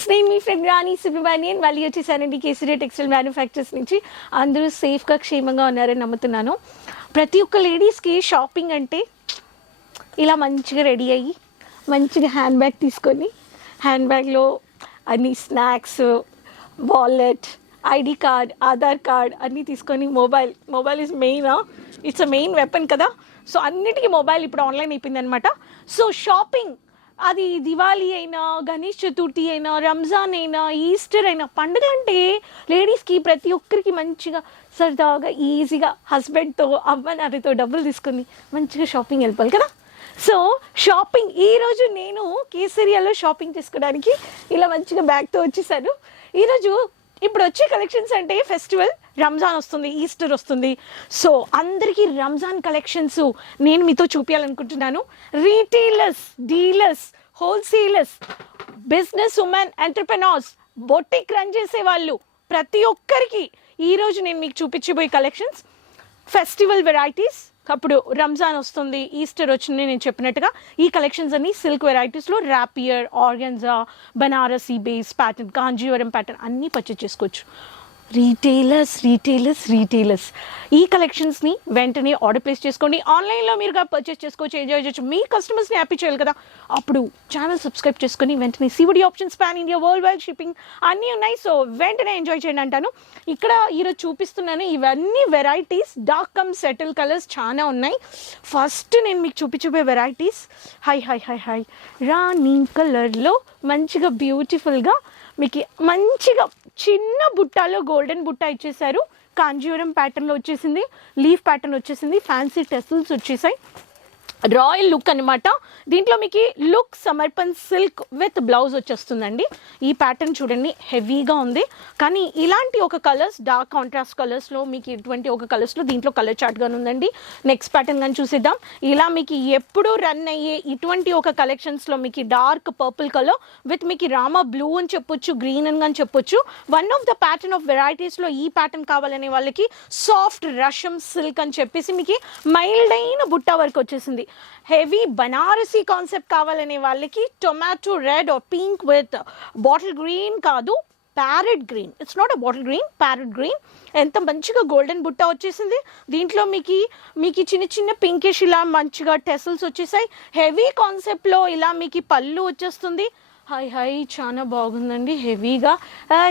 Friends, నేను మీ friend రాణి సుబ్రహ్మణ్యన్. మళ్ళీ వచ్చేసానండి కేసరి టెక్స్టైల్ మ్యానుఫ్యాక్చర్స్ నుంచి. అందరూ సేఫ్గా క్షేమంగా ఉన్నారని నమ్ముతున్నాను. ప్రతి ఒక్క లేడీస్కి షాపింగ్ అంటే ఇలా మంచిగా రెడీ అయ్యి మంచిగా హ్యాండ్ బ్యాగ్ తీసుకొని హ్యాండ్ బ్యాగ్లో అన్ని snacks, wallet, ID card, Aadhaar card అన్నీ తీసుకొని mobile is main, it's a main weapon కదా. సో అన్నిటికీ మొబైల్ ఇప్పుడు ఆన్లైన్ అయిపోయింది అనమాట. సో షాపింగ్, అది దివాళీ అయినా, గణేష్ చతుర్థి అయినా, రంజాన్ అయినా, ఈస్టర్ అయినా, పండుగ అంటే లేడీస్కి ప్రతి ఒక్కరికి మంచిగా సరదాగా ఈజీగా హస్బెండ్తో అమ్మనాన్నతో డబ్బులు తీసుకొని మంచిగా షాపింగ్ వెళ్ళిపోవాలి కదా. సో షాపింగ్ ఈరోజు నేను కేసరియాలో షాపింగ్ చేసుకోవడానికి ఇలా మంచిగా బ్యాగ్తో వచ్చేసాను. ఈరోజు ఇప్పుడు వచ్చే కలెక్షన్స్ అంటే ఫెస్టివల్, రంజాన్ వస్తుంది, ఈస్టర్ వస్తుంది. సో అందరికీ రంజాన్ కలెక్షన్స్ నేను మీతో చూపించాలనుకుంటున్నాను. Retailers, dealers, wholesalers, business women, entrepreneurs, boutique run చేసే వాళ్ళు ప్రతి ఒక్కరికి ఈరోజు నేను మీకు చూపించబోయే కలెక్షన్స్ ఫెస్టివల్ వెరైటీస్. అప్పుడు రంజాన్ వస్తుంది, ఈస్టర్ వచ్చింది, నేను చెప్పినట్టుగా ఈ కలెక్షన్స్ అన్ని సిల్క్ వెరైటీస్లో rapier, organza, Banarasi base pattern, Kanjeevaram pattern అన్నీ పర్చేస్ చేసుకోవచ్చు. రీటైలర్స్ ఈ కలెక్షన్స్ని వెంటనే ఆర్డర్ ప్లేస్ చేసుకోండి. ఆన్లైన్లో మీరుగా పర్చేస్ చేసుకోవచ్చు, ఎంజాయ్ చేయొచ్చు. మీ కస్టమర్స్ని హ్యాపీ చేయాలి కదా. అప్పుడు ఛానల్ సబ్స్క్రైబ్ చేసుకొని వెంటనే CVD options, pan India, world wide shipping అన్నీ ఉన్నాయి. సో వెంటనే ఎంజాయ్ చేయండి అంటాను. ఇక్కడ ఈరోజు చూపిస్తున్నాను ఇవన్నీ varieties. Dark come settle colours చాలా ఉన్నాయి. ఫస్ట్ నేను మీకు చూపించబోయే వెరైటీస్ హై రాణి కలర్లో మంచిగా బ్యూటిఫుల్గా మీకు మంచిగా చిన్న బుట్టాలో గోల్డెన్ బుట్ట ఇచ్చేసారు. కాంజీవరం ప్యాటర్న్లో వచ్చేసింది, లీఫ్ ప్యాటర్న్ వచ్చేసింది, ఫ్యాన్సీ టెసల్స్ వచ్చేసాయి. రాయల్ లుక్ అనమాట. దీంట్లో మీకు look Samarpan silk with blouse వచ్చేస్తుందండి. ఈ ప్యాటర్న్ చూడండి, హెవీగా ఉంది. కానీ ఇలాంటి ఒక కలర్స్, డార్క్ కాంట్రాస్ట్ కలర్స్లో మీకు ఇటువంటి ఒక కలర్స్లో దీంట్లో కలర్ చార్ట్గానే ఉందండి. నెక్స్ట్ ప్యాటర్న్ కానీ చూసేద్దాం. ఇలా మీకు ఎప్పుడు రన్ అయ్యే ఇటువంటి ఒక కలెక్షన్స్లో మీకు డార్క్ పర్పుల్ కలర్ విత్ మీకు రామా బ్లూ అని చెప్పొచ్చు, గ్రీన్ అని కానీ చెప్పొచ్చు. One of the pattern of వెరైటీస్లో ఈ ప్యాటర్న్ కావాలనే వాళ్ళకి సాఫ్ట్ రషం సిల్క్ అని చెప్పేసి మీకు మైల్డ్ అయిన బుట్ట వరకు వచ్చేసింది. హెవీ బనారసీ కాన్సెప్ట్ కావాలనే వాళ్ళకి tomato red or pink with bottle green కాదు, parrot green. It's not a bottle green, parrot green. ఎంత మంచిగా గోల్డెన్ బుట్ట వచ్చేసింది. దీంట్లో మీకు చిన్న చిన్న పింకిష్ ఇలా మంచిగా టెసల్స్ వచ్చేసాయి. హెవీ కాన్సెప్ట్లో ఇలా మీకు పళ్ళు వచ్చేస్తుంది. హై చాలా బాగుందండి, హెవీగా.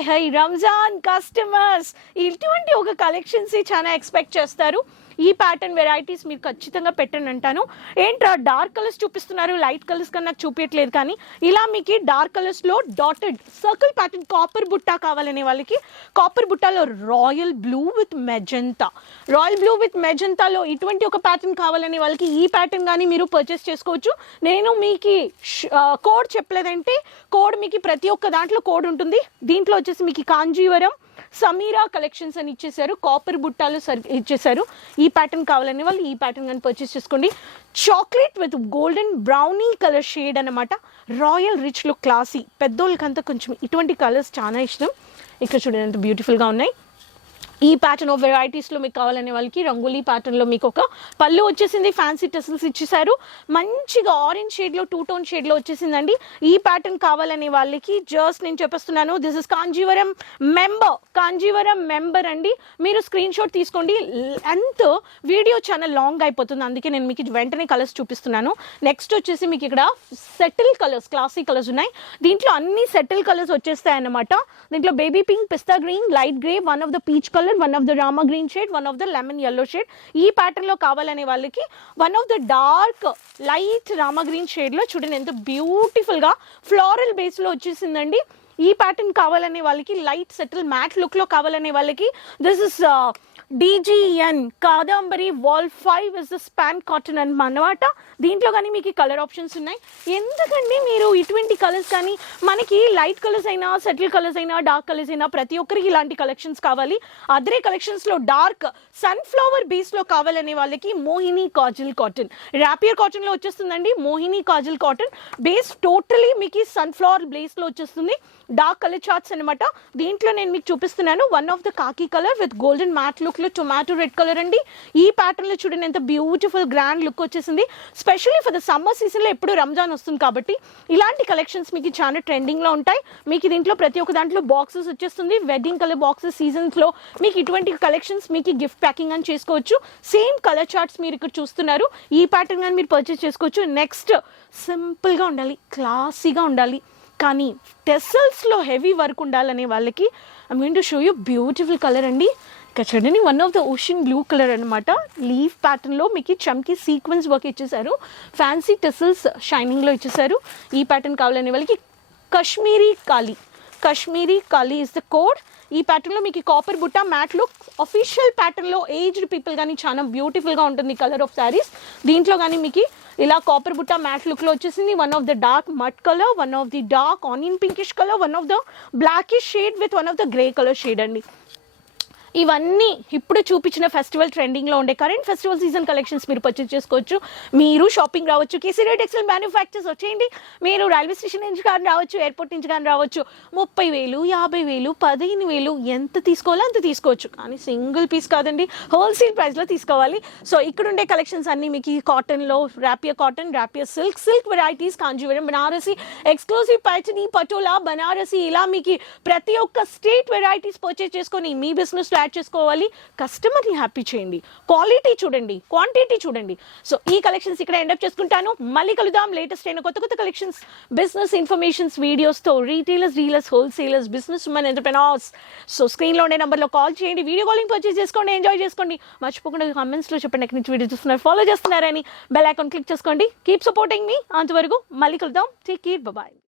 హై రంజాన్ కస్టమర్స్ ఇటువంటి ఒక కలెక్షన్స్ చాలా ఎక్స్పెక్ట్ చేస్తారు. ఈ ప్యాటర్న్ వెరైటీస్ మీరు ఖచ్చితంగా పెట్టండి అంటాను. ఏంట్రా డార్క్ కలర్స్ చూపిస్తున్నారు, లైట్ కలర్స్ కన్నా నాకు చూపించట్లేదు. కానీ ఇలా మీకు డార్క్ కలర్స్లో డాటెడ్ సర్కిల్ ప్యాటర్న్ కాపర్ బుట్ట కావాలనే వాళ్ళకి కాపర్ బుట్టాలో రాయల్ బ్లూ విత్ మెజెంటాలో ఇటువంటి ఒక ప్యాటర్న్ కావాలనే వాళ్ళకి ఈ ప్యాటర్న్ కానీ మీరు పర్చేస్ చేసుకోవచ్చు. నేను మీకు కోడ్ చెప్పలేదంటే కోడ్ మీకు ప్రతి ఒక్క దాంట్లో కోడ్ ఉంటుంది. దీంట్లో వచ్చేసి మీకు కాంజీవరం సమీరా కలెక్షన్స్ అని ఇచ్చేసారు, కాపర్ బుట్టాలు ఇచ్చేసారు. ఈ ప్యాటర్న్ కావాలనే వాళ్ళు ఈ ప్యాటర్న్ కానీ పర్చేస్ చేసుకోండి. Chocolate with golden brownie colour shade అనమాట. Royal rich look, classy. పెద్దోళ్ళకంతా కొంచెం ఇటువంటి కలర్స్ చాలా ఇష్టం. ఇక్కడ చూడండి ఎంత బ్యూటిఫుల్గా ఉన్నాయి. ఈ ప్యాటర్న్ ఆఫ్ వెరైటీస్లో మీకు కావాలనే వాళ్ళకి రంగోలీ ప్యాటర్న్లో మీకు ఒక పళ్ళు వచ్చేసింది, ఫ్యాన్సీ టెసల్స్ ఇచ్చేసారు. మంచిగా ఆరెంజ్ షేడ్లో, టూ టోన్ షేడ్లో వచ్చేసిందండి. ఈ ప్యాటర్న్ కావాలనే వాళ్ళకి జస్ట్ నేను చెప్పేస్తున్నాను, దిస్ ఇస్ కాంజీవరం మెంబర్ అండి. మీరు స్క్రీన్ షాట్ తీసుకోండి. అంత వీడియో చాలా లాంగ్ అయిపోతుంది, అందుకే నేను మీకు వెంటనే కలర్స్ చూపిస్తున్నాను. నెక్స్ట్ వచ్చేసి మీకు ఇక్కడ సెటిల్ కలర్స్, క్లాసీ కలర్స్ ఉన్నాయి. దీంట్లో అన్ని సెటిల్ కలర్స్ వచ్చేస్తాయి అన్నమాట. దీంట్లో baby pink, pista green, light grey, one of the peach colour, one of the Rama green shade, one of the lemon yellow shade. ఈ ప్యాటర్న్ లో కావాలనే వాళ్ళకి one of the dark light Rama green shade లో చూడండి ఎంత బ్యూటిఫుల్ గా floral base లో వచ్చేసిందండి. ఈ ప్యాటర్న్ కావాలనే వాళ్ళకి లైట్ సెటిల్ మ్యాట్ లుక్ లో కావాలనే వాళ్ళకి this is DGN Kadambari wall 5 is the span cotton అనమాట. దీంట్లో కానీ మీకు కలర్ ఆప్షన్స్ ఉన్నాయి. ఎందుకండి మీరు ఇటువంటి కలర్స్ కానీ మనకి లైట్ కలర్స్ అయినా, సెటిల్ కలర్స్ అయినా, డార్క్ కలర్స్ అయినా ప్రతి ఒక్కరికి ఇలాంటి కలెక్షన్స్ కావాలి. అదే కలెక్షన్స్లో డార్క్ సన్ఫ్లవర్ బేస్లో కావాలనే వాళ్ళకి మోహిని కాజల్ కాటన్, రాపియర్ కాటన్లో వచ్చేస్తుందండి. Mohini Kajal cotton base totally మీకు సన్ఫ్లవర్ బేస్లో వచ్చేస్తుంది. డార్క్ కలర్ చార్ట్స్ అనమాట. దీంట్లో నేను మీకు చూపిస్తున్నాను వన్ ఆఫ్ ద కాకి colour with golden mat look లో టొమాటో రెడ్ కలర్ అండి. ఈ ప్యాటర్న్ లో చూడండి ఎంత బ్యూటిఫుల్ గ్రాండ్ లుక్ వచ్చేసింది. స్పెషల్లీ ఫర్ ద సమ్మర్ సీజన్లో ఎప్పుడు రంజాన్ వస్తుంది కాబట్టి ఇలాంటి కలెక్షన్స్ మీకు చాలా ట్రెండింగ్లో ఉంటాయి. మీకు దీంట్లో ప్రతి ఒక్క దాంట్లో బాక్సెస్ వచ్చేస్తుంది, వెడ్డింగ్ కలర్ బాక్సెస్. సీజన్స్లో మీకు ఇటువంటి కలెక్షన్స్ మీకు గిఫ్ట్ ప్యాకింగ్ అని చేసుకోవచ్చు. సేమ్ కలర్ చార్ట్స్ మీరు ఇక్కడ చూస్తున్నారు, ఈ ప్యాటర్న్ కానీ మీరు పర్చేస్ చేసుకోవచ్చు. నెక్స్ట్ సింపుల్గా ఉండాలి, క్లాసీగా ఉండాలి, కానీ టెసల్స్లో హెవీ వర్క్ ఉండాలనే వాళ్ళకి I'm going to show you beautiful colour అండి. ఇక్కడ చూడండి, one of the ocean blue colour అనమాట. లీఫ్ ప్యాటర్న్లో మీకు చమ్కి సీక్వెన్స్ వర్క్ ఇచ్చేసారు, ఫ్యాన్సీ టెసల్స్ షైనింగ్లో ఇచ్చేసారు. ఈ ప్యాటర్న్ కావాలనే వాళ్ళకి కాశ్మీరీ కాళీ ఇస్ ద కోడ్. ఈ ప్యాటర్న్లో మీకు కాపర్ బుట్ట మ్యాట్ లుక్, అఫీషియల్ ప్యాటర్న్లో ఏజ్డ్ పీపుల్ కానీ చాలా బ్యూటిఫుల్గా ఉంటుంది కలర్ ఆఫ్ శారీస్. దీంట్లో కానీ మీకు ఇలా కాపర్ బుట్ట మ్యాట్ లుక్లో వచ్చేసింది. One of the dark mud colour, one of the dark onion pinkish colour, one of the blackish shade with one of the grey colour shade అండి. ఇవన్నీ ఇప్పుడు చూపించిన ఫెస్టివల్ ట్రెండింగ్లో ఉండే కరెంట్ ఫెస్టివల్ సీజన్ కలెక్షన్స్ మీరు purchase చేసుకోవచ్చు. మీరు shopping రావచ్చు, కేసీఆర్ టెక్స్టైల్ మ్యానుఫ్యాక్చర్స్ వచ్చేయండి. మీరు రైల్వే స్టేషన్ నుంచి కానీ రావచ్చు, ఎయిర్పోర్ట్ నుంచి కానీ రావచ్చు. 30,000, 50,000, 15,000 ఎంత తీసుకోవాలో అంత తీసుకోవచ్చు, కానీ సింగిల్ పీస్ కాదండి, హోల్సేల్ ప్రైస్లో తీసుకోవాలి. సో ఇక్కడ ఉండే కలెక్షన్స్ అన్నీ మీకు కాటన్లో rapier cotton, rapier silk varieties, Kanjeevaram, Banarasi, exclusive Paithani, Patola, Banarasi, ఇలా మీకు ప్రతి ఒక్క స్టేట్ వెరైటీస్ పర్చేస్ చేసుకొని మీ బిజినెస్ యాడ్ చేసుకోవాలి. కస్టమర్ని హ్యాపీ చేయండి, క్వాలిటీ చూడండి, క్వాంటిటీ చూడండి. సో ఈ కలెక్షన్స్ ఇక్కడ ఎండప్ చేసుకుంటాను. మళ్ళీ కలుద్దాం లేటెస్ట్ అయిన కొత్త కలెక్షన్స్, బిజినెస్ ఇన్ఫర్మేషన్స్ వీడియోస్తో. Retailers, dealers, wholesalers, business women, entrepreneurs. So స్క్రీన్లో ఉండే నెంబర్లో కాల్ చేయండి, వీడియో కాలింగ్ పర్చేస్ చేసుకోండి, ఎంజాయ్ చేసుకోండి. మర్చిపోకుండా కామెంట్స్లో చెప్పండి ఎక్కడి నుంచి వీడియో చూస్తున్నారు, ఫాలో చేస్తున్నారని. బెల్ ఐకాన్ క్లిక్ చేసుకోండి. కీప్ సపోర్టింగ్ మీ. అంతవరకు మళ్ళీ కలుద్దాం. Take care, bye.